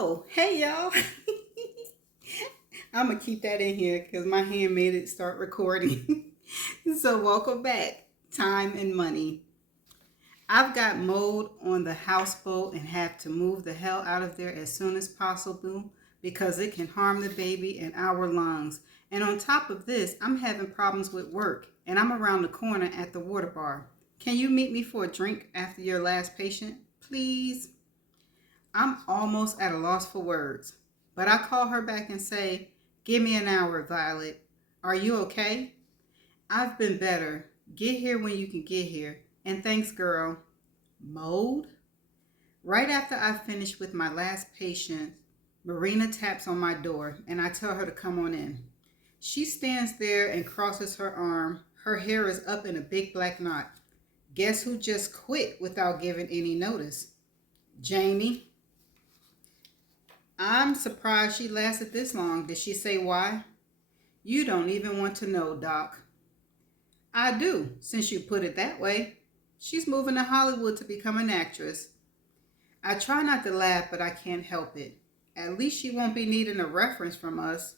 Oh, hey y'all. I'm going to keep that in here because my hand made it start recording. So, welcome back. Time and money. I've got mold on the houseboat and have to move the hell out of there as soon as possible because it can harm the baby and our lungs. And on top of this, I'm having problems with work and I'm around the corner at the water bar. Can you meet me for a drink after your last patient, please? I'm almost at a loss for words, but I call her back and say, "Give me an hour, Violet. Are you okay?" "I've been better. Get here when you can get here. And thanks, girl." Mold? Right after I finish with my last patient, Marina taps on my door and I tell her to come on in. She stands there and crosses her arm. Her hair is up in a big black knot. Guess who just quit without giving any notice? Jamie. I'm surprised she lasted this long. Did she say why? You don't even want to know, Doc. I do, since you put it that way. She's moving to Hollywood to become an actress. I try not to laugh, but I can't help it. At least she won't be needing a reference from us.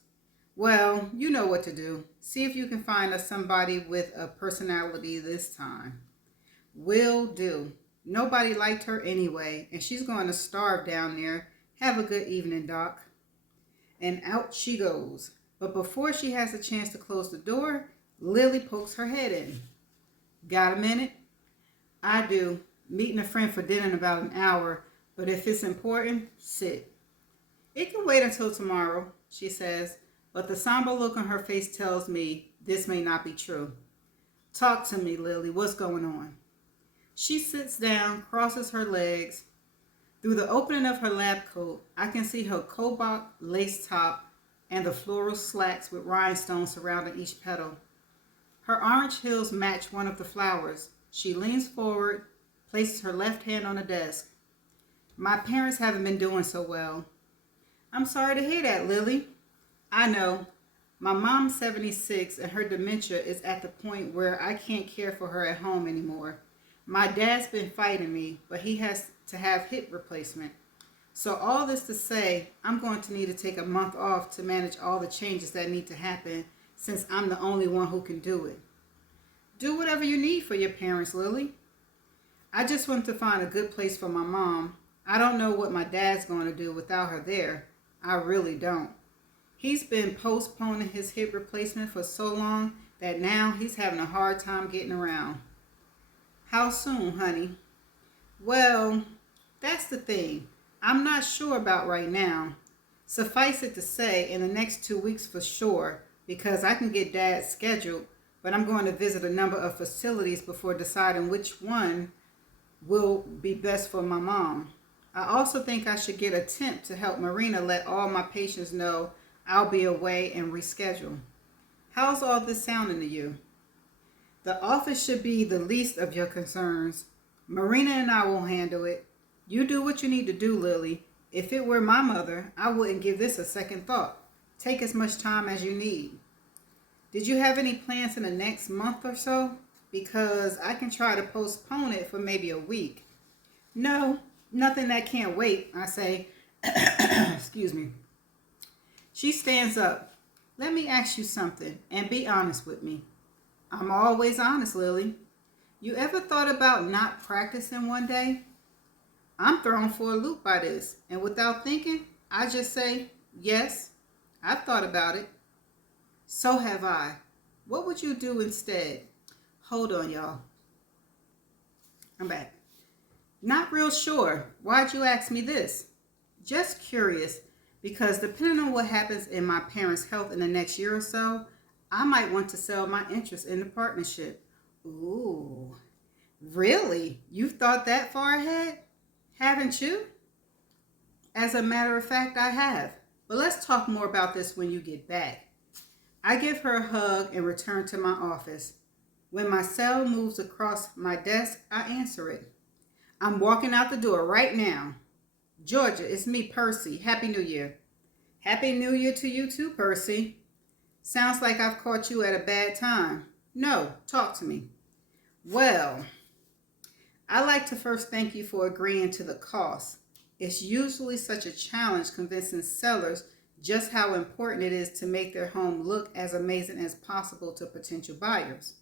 Well, you know what to do. See if you can find us somebody with a personality this time. Will do. Nobody liked her anyway, and she's going to starve down there. Have a good evening, Doc. And out she goes. But before she has a chance to close the door, Lily pokes her head in. "Got a minute?" "I do. Meeting a friend for dinner in about an hour, but if it's important, sit." "It can wait until tomorrow," she says, but the somber look on her face tells me this may not be true. "Talk to me, Lily. What's going on?" She sits down, crosses her legs. Through the opening of her lab coat, I can see her cobalt lace top and the floral slacks with rhinestones surrounding each petal. Her orange heels match one of the flowers. She leans forward, places her left hand on the desk. "My parents haven't been doing so well." "I'm sorry to hear that, Lily." "I know. My mom's 76 and her dementia is at the point where I can't care for her at home anymore. My dad's been fighting me, but he has to have hip replacement. So all this to say, I'm going to need to take a month off to manage all the changes that need to happen since I'm the only one who can do it." "Do whatever you need for your parents, Lily." "I just want to find a good place for my mom. I don't know what my dad's going to do without her there. I really don't. He's been postponing his hip replacement for so long that now he's having a hard time getting around." "How soon, honey?" "Well, that's the thing. I'm not sure about right now. Suffice it to say, in the next 2 weeks for sure, because I can get Dad scheduled, but I'm going to visit a number of facilities before deciding which one will be best for my mom. I also think I should get a temp to help Marina let all my patients know I'll be away and reschedule. How's all this sounding to you?" "The office should be the least of your concerns. Marina and I will handle it. You do what you need to do, Lily. If it were my mother, I wouldn't give this a second thought. Take as much time as you need." "Did you have any plans in the next month or so? Because I can try to postpone it for maybe a week." "No, nothing that can't wait," I say. Excuse me. She stands up. "Let me ask you something and be honest with me." "I'm always honest, Lily." "You ever thought about not practicing one day?" I'm thrown for a loop by this, and without thinking, I just say, "Yes, I've thought about it." "So have I. What would you do instead?" Hold on, y'all. I'm back. "Not real sure. Why'd you ask me this?" "Just curious, because depending on what happens in my parents' health in the next year or so, I might want to sell my interest in the partnership." "Ooh, really? You've thought that far ahead? Haven't you?" "As a matter of fact, I have. But let's talk more about this when you get back." I give her a hug and return to my office. When my cell moves across my desk, I answer it. "I'm walking out the door right now." "Georgia, it's me, Percy. Happy New Year." "Happy New Year to you too, Percy." "Sounds like I've caught you at a bad time." "No, talk to me." "Well, I'd like to first thank you for agreeing to the cost. It's usually such a challenge convincing sellers just how important it is to make their home look as amazing as possible to potential buyers.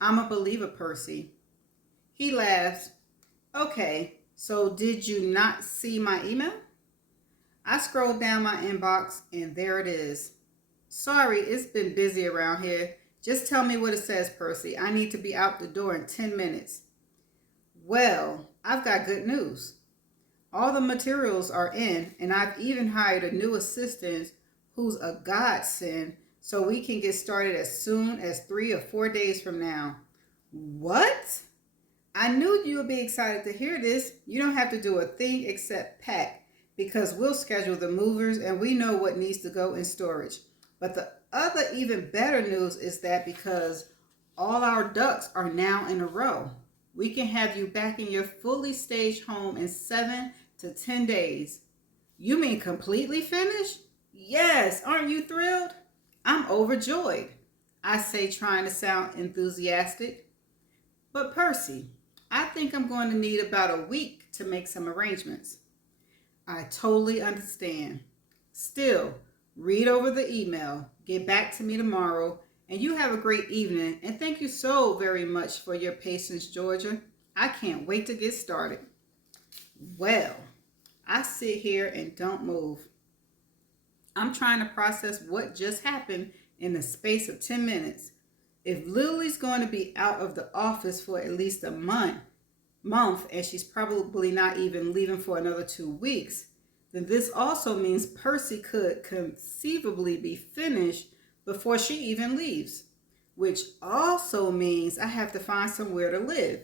I'm a believer, Percy. He laughs. Okay, so did you not see my email? I scrolled down my inbox and there it is. Sorry, it's been busy around here. Just tell me what it says, Percy. I need to be out the door in 10 minutes. Well, I've got good news. All the materials are in, and I've even hired a new assistant who's a godsend, so we can get started as soon as 3 or 4 days from now. What? I knew you would be excited to hear this. You don't have to do a thing except pack, because we'll schedule the movers and we know what needs to go in storage. But the other even better news is that because all our ducks are now in a row, we can have you back in your fully staged home in 7 to 10 days. You mean completely finished? Yes, aren't you thrilled? I'm overjoyed, I say, trying to sound enthusiastic. But Percy, I think I'm going to need about a week to make some arrangements. I totally understand. Still, read over the email, get back to me tomorrow, and you have a great evening. And thank you so very much for your patience, Georgia. I can't wait to get started. Well, I sit here and don't move. I'm trying to process what just happened in the space of 10 minutes. If Lily's going to be out of the office for at least a month, and she's probably not even leaving for another 2 weeks, then this also means Percy could conceivably be finished before she even leaves, which also means I have to find somewhere to live.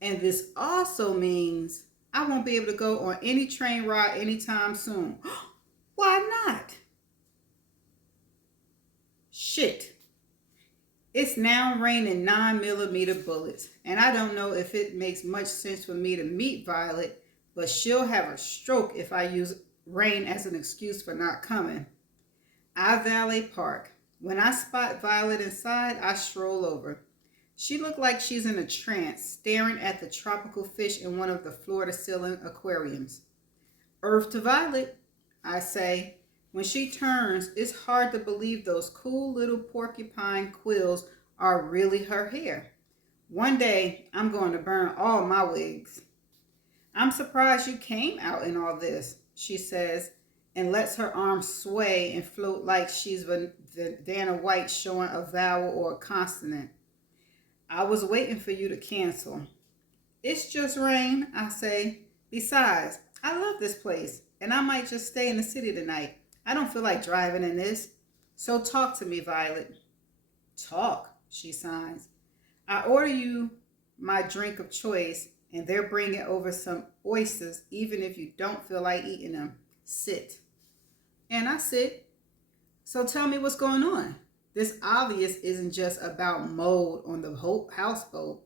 And this also means I won't be able to go on any train ride anytime soon. Why not? Shit. It's now raining 9mm bullets, and I don't know if it makes much sense for me to meet Violet, but she'll have a stroke if I use rain as an excuse for not coming. I valet park. When I spot Violet inside, I stroll over. She looked like she's in a trance, staring at the tropical fish in one of the floor-to-ceiling aquariums. Earth to Violet, I say. When she turns, it's hard to believe those cool little porcupine quills are really her hair. One day, I'm going to burn all my wigs. I'm surprised you came out in all this, she says, and lets her arms sway and float like she's Vanna White showing a vowel or a consonant. I was waiting for you to cancel. It's just rain, I say. Besides, I love this place, and I might just stay in the city tonight. I don't feel like driving in this. So talk to me, Violet. Talk, she sighs. I order you my drink of choice, and they're bringing over some oysters, even if you don't feel like eating them. Sit. And I sit. So tell me what's going on. This obvious isn't just about mold on the houseboat.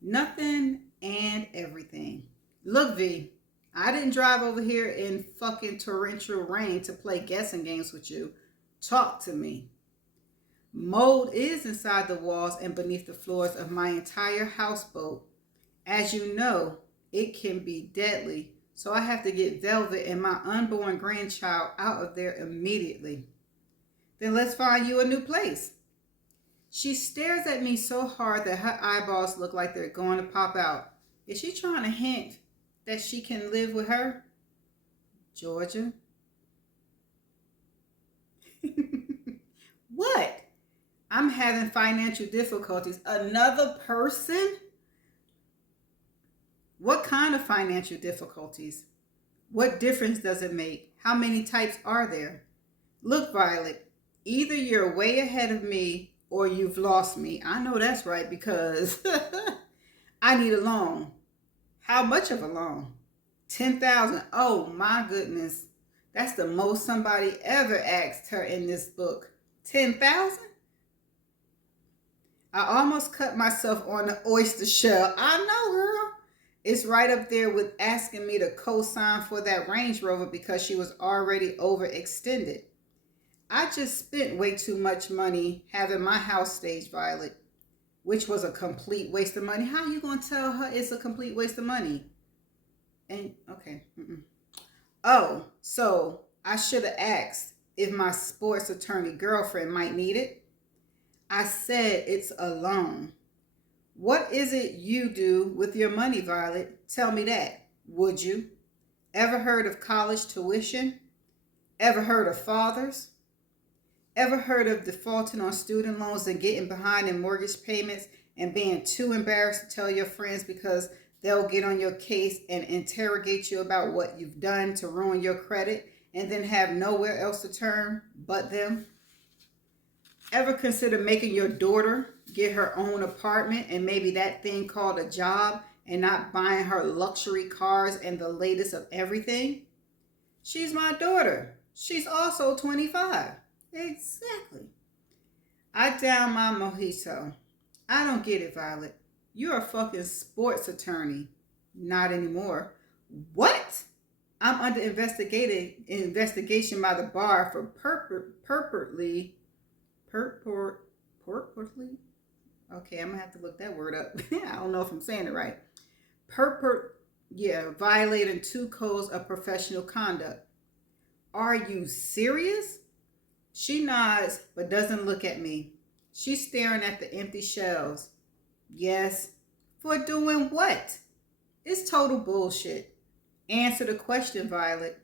Nothing and everything. Look, V, I didn't drive over here in fucking torrential rain to play guessing games with you. Talk to me. Mold is inside the walls and beneath the floors of my entire houseboat. As you know, it can be deadly, so I have to get Velvet and my unborn grandchild out of there immediately. Then let's find you a new place. She stares at me so hard that her eyeballs look like they're going to pop out. Is she trying to hint that she can live with her? Georgia? What? I'm having financial difficulties. Another person? What kind of financial difficulties? What difference does it make? How many types are there? Look, Violet, either you're way ahead of me or you've lost me. I know that's right because I need a loan. How much of a loan? $10,000. Oh my goodness. That's the most somebody ever asked her in this book. $10,000? I almost cut myself on the oyster shell. I know, girl. It's right up there with asking me to co-sign for that Range Rover because she was already overextended. I just spent way too much money having my house staged, Violet, which was a complete waste of money. How are you going to tell her it's a complete waste of money? And, okay. Oh, so I should have asked if my sports attorney girlfriend might need it. I said it's a loan. What is it you do with your money, Violet? Tell me that. Would you? Ever heard of college tuition? Ever heard of fathers? Ever heard of defaulting on student loans and getting behind in mortgage payments and being too embarrassed to tell your friends because they'll get on your case and interrogate you about what you've done to ruin your credit and then have nowhere else to turn but them? Ever consider making your daughter get her own apartment and maybe that thing called a job and not buying her luxury cars and the latest of everything? She's my daughter. She's also 25. Exactly. I down my mojito. I don't get it, Violet. You're a fucking sports attorney. Not anymore. What? I'm under investigation by the bar for purportedly. Okay, I'm gonna have to look that word up. I don't know if I'm saying it right. Violating two codes of professional conduct. Are you serious? She nods but doesn't look at me. She's staring at the empty shelves. Yes. For doing what? It's total bullshit. Answer the question, Violet.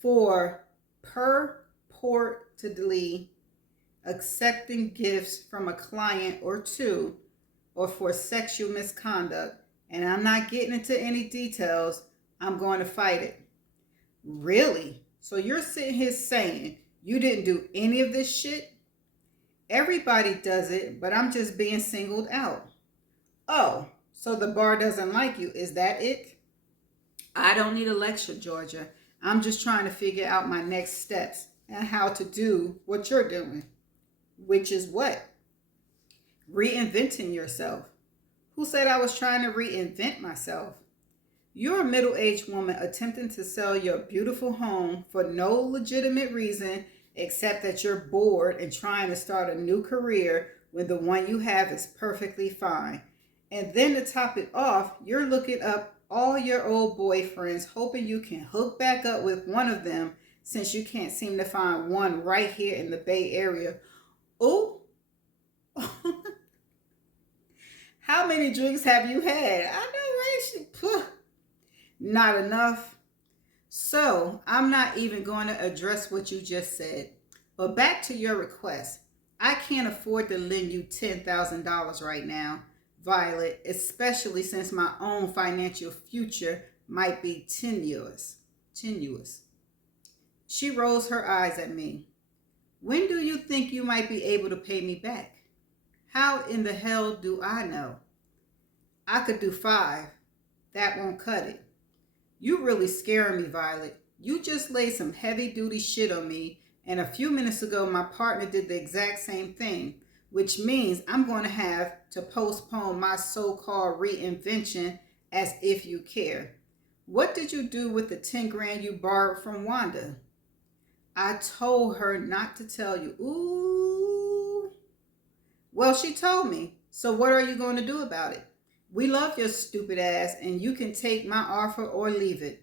For purportedly accepting gifts from a client or two, or for sexual misconduct, and I'm not getting into any details, I'm going to fight it. Really? So you're sitting here saying you didn't do any of this shit? Everybody does it, but I'm just being singled out. Oh, so the bar doesn't like you. Is that it? I don't need a lecture, Georgia. I'm just trying to figure out my next steps and how to do what you're doing. Which is what? Reinventing yourself. Who said I was trying to reinvent myself? You're a middle-aged woman attempting to sell your beautiful home for no legitimate reason except that you're bored and trying to start a new career when the one you have is perfectly fine. And then to top it off, you're looking up all your old boyfriends hoping you can hook back up with one of them since you can't seem to find one right here in the Bay Area. Oh, how many drinks have you had? I know, right? Not enough. So I'm not even going to address what you just said. But back to your request. I can't afford to lend you $10,000 right now, Violet, especially since my own financial future might be tenuous. She rolls her eyes at me. When do you think you might be able to pay me back? How in the hell do I know? I could do 5. That won't cut it. You really scaring me, Violet. You just laid some heavy-duty shit on me, and a few minutes ago my partner did the exact same thing, which means I'm going to have to postpone my so-called reinvention as if you care. What did you do with the 10 grand you borrowed from Wanda? I told her not to tell you. Ooh. Well, she told me. So what are you going to do about it? We love your stupid ass, and you can take my offer or leave it.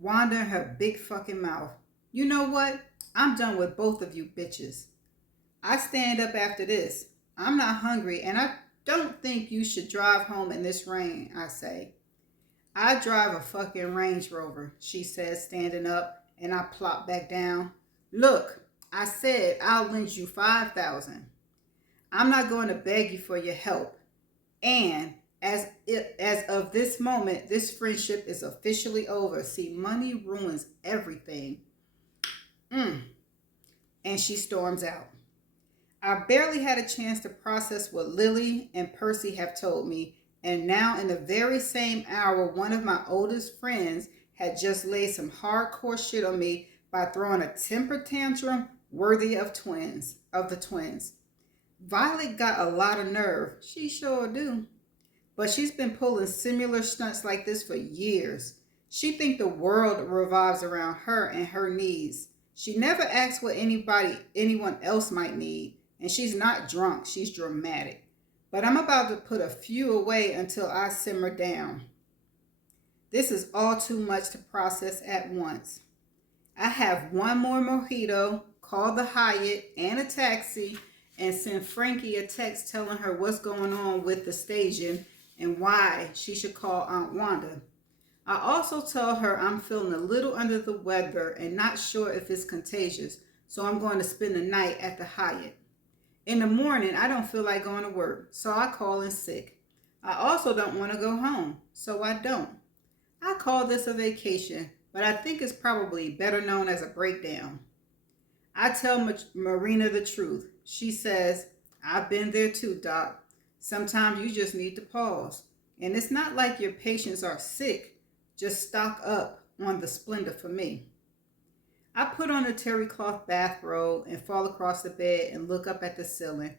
Wanda in her big fucking mouth. You know what? I'm done with both of you bitches. I stand up after this. I'm not hungry, and I don't think you should drive home in this rain, I say. I drive a fucking Range Rover, she says, standing up, and I plop back down. Look, I said I'll lend you $5,000. I'm not going to beg you for your help. And as of this moment, this friendship is officially over. See, money ruins everything. And she storms out. I barely had a chance to process what Lily and Percy have told me, and now in the very same hour, one of my oldest friends had just laid some hardcore shit on me by throwing a temper tantrum worthy of the twins. Violet got a lot of nerve. She sure do. But she's been pulling similar stunts like this for years. She thinks the world revolves around her and her needs. She never asks what anyone else might need. And she's not drunk, she's dramatic. But I'm about to put a few away until I simmer down. This is all too much to process at once. I have one more mojito, call the Hyatt and a taxi, and send Frankie a text telling her what's going on with the staging and why she should call Aunt Wanda. I also tell her I'm feeling a little under the weather and not sure if it's contagious, so I'm going to spend the night at the Hyatt. In the morning, I don't feel like going to work, so I call in sick. I also don't want to go home, so I don't. I call this a vacation, but I think it's probably better known as a breakdown. I tell Marina the truth. She says, I've been there too, Doc. Sometimes you just need to pause. And it's not like your patients are sick. Just stock up on the Splenda for me. I put on a terry cloth bathrobe and fall across the bed and look up at the ceiling.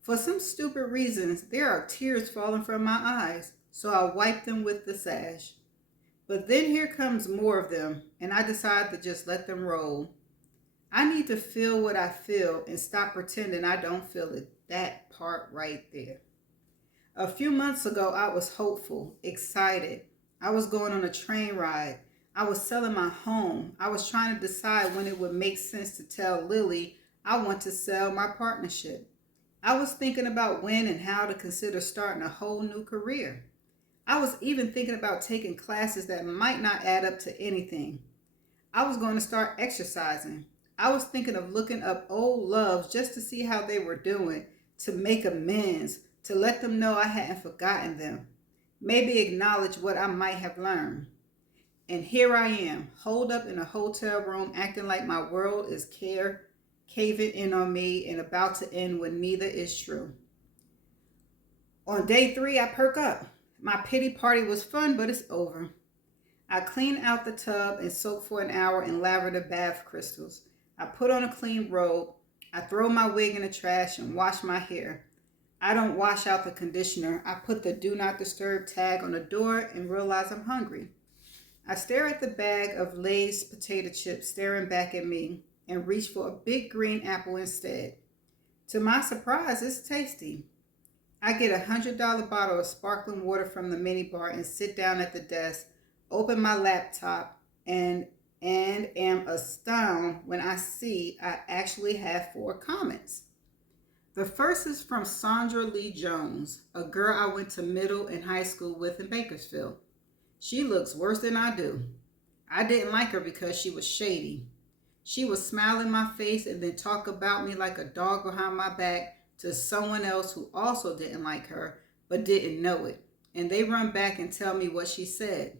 For some stupid reasons, there are tears falling from my eyes, so I wipe them with the sash. But then here comes more of them, and I decide to just let them roll. I need to feel what I feel and stop pretending I don't feel it. That part right there. A few months ago, I was hopeful, excited. I was going on a train ride. I was selling my home. I was trying to decide when it would make sense to tell Lily I want to sell my partnership. I was thinking about when and how to consider starting a whole new career. I was even thinking about taking classes that might not add up to anything. I was going to start exercising. I was thinking of looking up old loves just to see how they were doing, to make amends, to let them know I hadn't forgotten them. Maybe acknowledge what I might have learned. And here I am, holed up in a hotel room, acting like my world is caving in on me and about to end when neither is true. On day 3, I perk up. My pity party was fun, but it's over. I clean out the tub and soak for an hour in lavender bath crystals. I put on a clean robe. I throw my wig in the trash and wash my hair. I don't wash out the conditioner. I put the do not disturb tag on the door and realize I'm hungry. I stare at the bag of Lay's potato chips staring back at me and reach for a big green apple instead. To my surprise, it's tasty. I get a $100 bottle of sparkling water from the minibar and sit down at the desk, open my laptop, and am astounded when I see I actually have 4 comments. The first is from Sandra Lee Jones, a girl I went to middle and high school with in Bakersfield. She looks worse than I do. I didn't like her because she was shady. She would smile in my face and then talk about me like a dog behind my back to someone else who also didn't like her but didn't know it. And they run back and tell me what she said.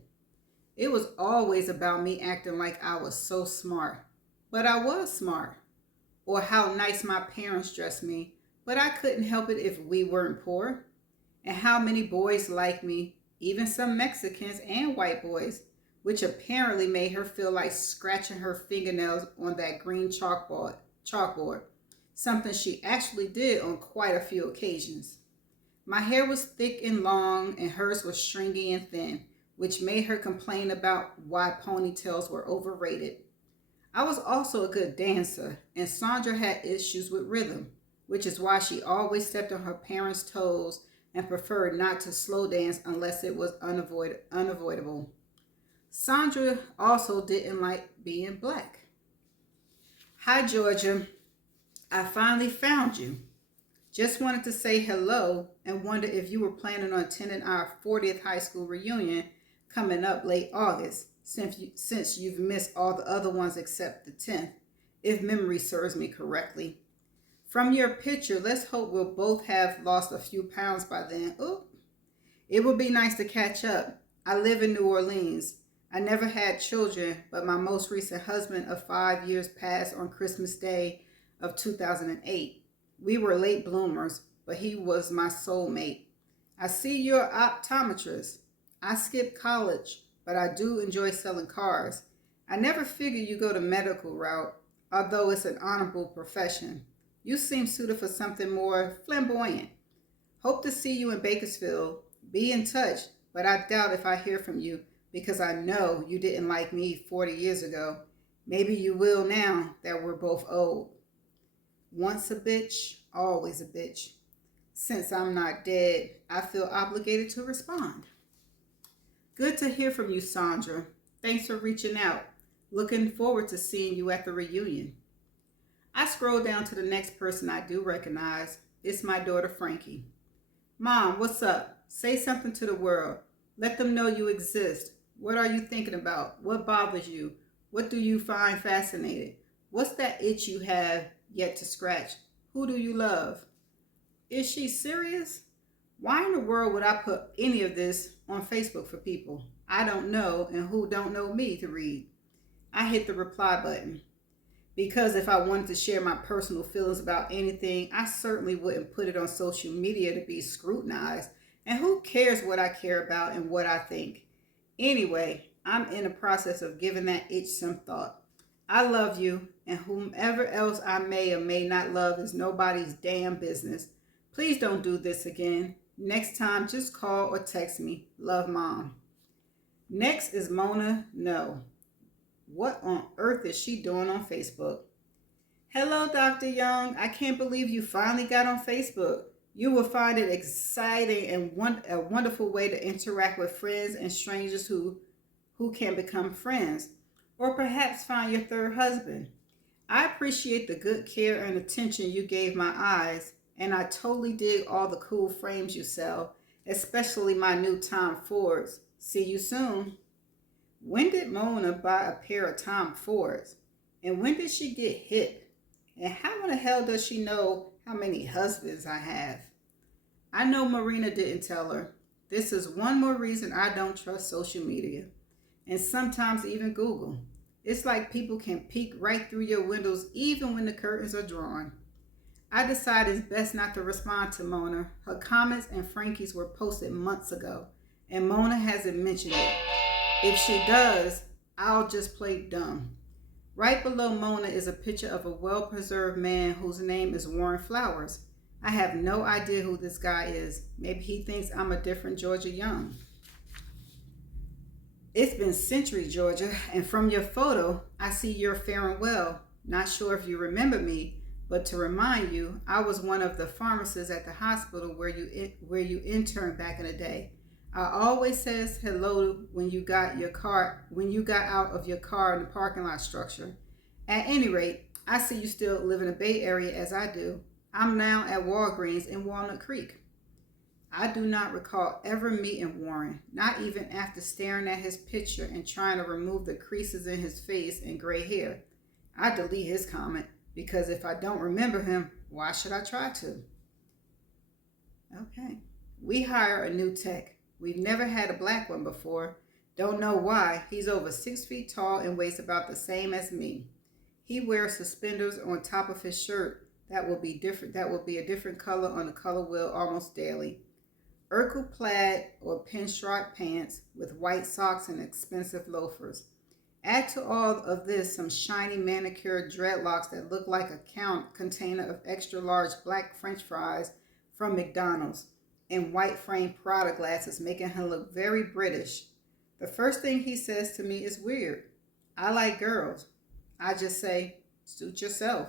It was always about me acting like I was so smart. But I was smart. Or how nice my parents dressed me. But I couldn't help it if we weren't poor. And how many boys liked me, even some Mexicans and white boys, which apparently made her feel like scratching her fingernails on that green chalkboard, something she actually did on quite a few occasions. My hair was thick and long, and hers was stringy and thin, which made her complain about why ponytails were overrated. I was also a good dancer, and Sandra had issues with rhythm, which is why she always stepped on her parents' toes and preferred not to slow dance unless it was unavoidable. Sandra also didn't like being black. Hi, Georgia. I finally found you. Just wanted to say hello and wonder if you were planning on attending our 40th high school reunion coming up late August, since you've missed all the other ones except the 10th, if memory serves me correctly. From your picture, let's hope we'll both have lost a few pounds by then. Ooh. It would be nice to catch up. I live in New Orleans. I never had children, but my most recent husband of 5 years passed on Christmas Day of 2008. We were late bloomers, but he was my soulmate. I see you're an optometrist. I skipped college, but I do enjoy selling cars. I never figured you go the medical route, although it's an honorable profession. You seem suited for something more flamboyant. Hope to see you in Bakersfield. Be in touch, but I doubt if I hear from you because I know you didn't like me 40 years ago. Maybe you will now that we're both old. Once a bitch, always a bitch. Since I'm not dead, I feel obligated to respond. Good to hear from you, Sandra. Thanks for reaching out. Looking forward to seeing you at the reunion. I scroll down to the next person I do recognize. It's my daughter, Frankie. Mom, what's up? Say something to the world. Let them know you exist. What are you thinking about? What bothers you? What do you find fascinating? What's that itch you have yet to scratch? Who do you love? Is she serious? Why in the world would I put any of this on Facebook for people I don't know and who don't know me to read? I hit the reply button because if I wanted to share my personal feelings about anything, I certainly wouldn't put it on social media to be scrutinized. And who cares what I care about and what I think? Anyway, I'm in the process of giving that itch some thought. I love you, and whomever else I may or may not love is nobody's damn business. Please don't do this again. Next time, just call or text me. Love, Mom. Next is Mona No. What on earth is she doing on Facebook? Hello, Dr. Young. I can't believe you finally got on Facebook. You will find it exciting and a wonderful way to interact with friends and strangers who can become friends, or perhaps find your third husband. I appreciate the good care and attention you gave my eyes, and I totally dig all the cool frames you sell, especially my new Tom Fords. See you soon. When did Mona buy a pair of Tom Fords? And when did she get hit? And how in the hell does she know how many husbands I have? I know Marina didn't tell her. This is one more reason I don't trust social media. And sometimes even Google. It's like people can peek right through your windows even when the curtains are drawn. I decided it's best not to respond to Mona. Her comments and Frankie's were posted months ago, and Mona hasn't mentioned it. If she does, I'll just play dumb. Right below Mona is a picture of a well-preserved man whose name is Warren Flowers. I have no idea who this guy is. Maybe he thinks I'm a different Georgia Young. It's been centuries, Georgia, and from your photo, I see you're faring well. Not sure if you remember me, but to remind you, I was one of the pharmacists at the hospital where you interned back in the day. I always says hello when you got out of your car in the parking lot structure. At any rate, I see you still live in the Bay Area as I do. I'm now at Walgreens in Walnut Creek. I do not recall ever meeting Warren, not even after staring at his picture and trying to remove the creases in his face and gray hair. I delete his comment because if I don't remember him, why should I try to? Okay. We hire a new tech. We've never had a black one before. Don't know why. He's over 6 feet tall and weighs about the same as me. He wears suspenders on top of his shirt. That will be a different color on the color wheel almost daily. Urkel plaid or pinstripe pants with white socks and expensive loafers. Add to all of this some shiny manicured dreadlocks that look like a container of extra large black French fries from McDonald's, and white framed Prada glasses, making him look very British. The first thing he says to me is weird. I like girls. I just say, suit yourself.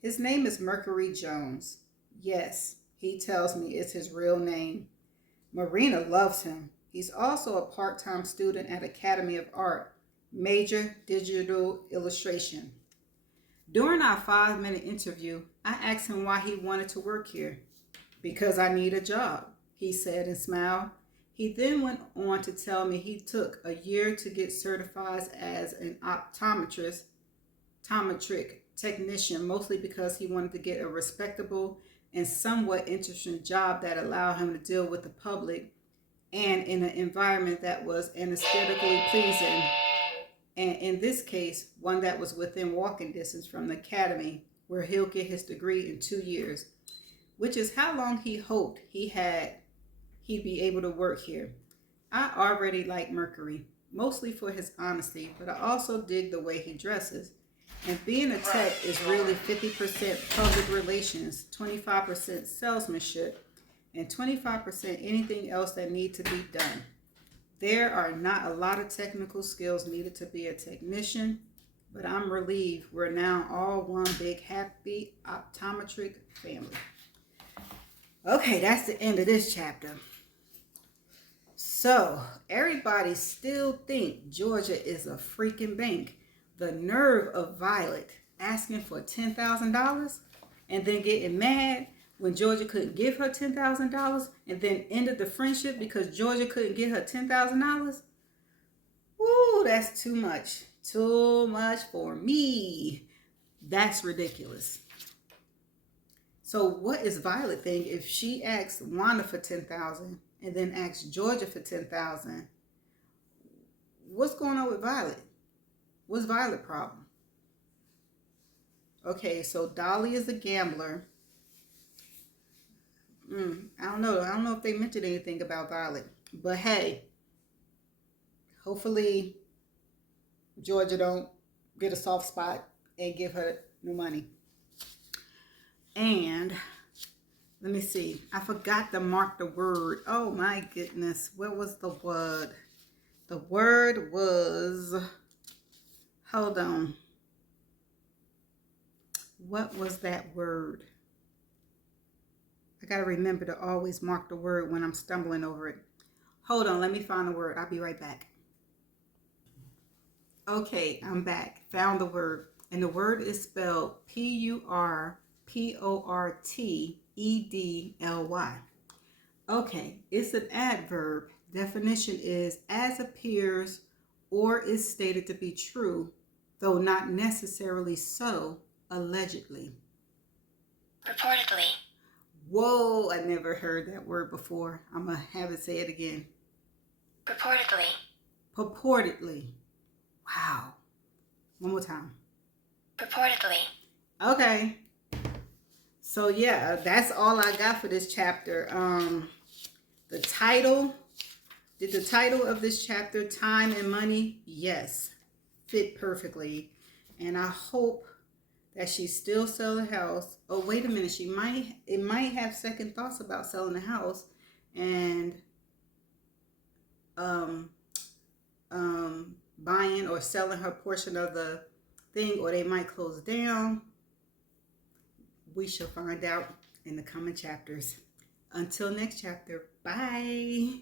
His name is Mercury Jones. Yes, he tells me it's his real name. Marina loves him. He's also a part-time student at Academy of Art, major digital illustration. During our 5-minute interview, I asked him why he wanted to work here. Because I need a job, he said and smiled. He then went on to tell me he took a year to get certified as an optometric technician, mostly because he wanted to get a respectable and somewhat interesting job that allowed him to deal with the public and in an environment that was aesthetically pleasing. And in this case, one that was within walking distance from the academy, where he'll get his degree in 2 years, which is how long he hoped he'd be able to work here. I already like Mercury, mostly for his honesty, but I also dig the way he dresses. And being a tech is really 50% public relations, 25% salesmanship, and 25% anything else that needs to be done. There are not a lot of technical skills needed to be a technician, but I'm relieved we're now all one big happy optometric family. Okay, that's the end of this chapter. So everybody still think Georgia is a freaking bank. The nerve of Violet asking for $10,000 and then getting mad when Georgia couldn't give her $10,000 and then ended the friendship because Georgia couldn't give her $10,000. Woo, that's too much. Too much for me. That's ridiculous. So what is Violet think if she asks Wanda for $10,000 and then asks Georgia for $10,000? What's going on with Violet? What's Violet's problem? Okay, so Dolly is a gambler. I don't know. I don't know if they mentioned anything about Violet. But hey, hopefully Georgia don't get a soft spot and give her no money. And let me see. I forgot to mark the word. Oh my goodness. What was the word? The word was, hold on. What was that word? I got to remember to always mark the word when I'm stumbling over it. Hold on. Let me find the word. I'll be right back. Okay, I'm back. Found the word. And the word is spelled Purportedly. Okay, it's an adverb. Definition is as appears or is stated to be true, though not necessarily so, allegedly. Reportedly. Whoa, I never heard that word before. I'm going to have it say it again. Purportedly. Purportedly. Wow. One more time. Purportedly. Okay. So yeah, that's all I got for this chapter. The title, did the title of this chapter, Time and Money? Yes, fit perfectly. And I hope that she still sell the house. Oh, wait a minute. It might have second thoughts about selling the house and buying or selling her portion of the thing, or they might close down. We shall find out in the coming chapters. Until next chapter, bye.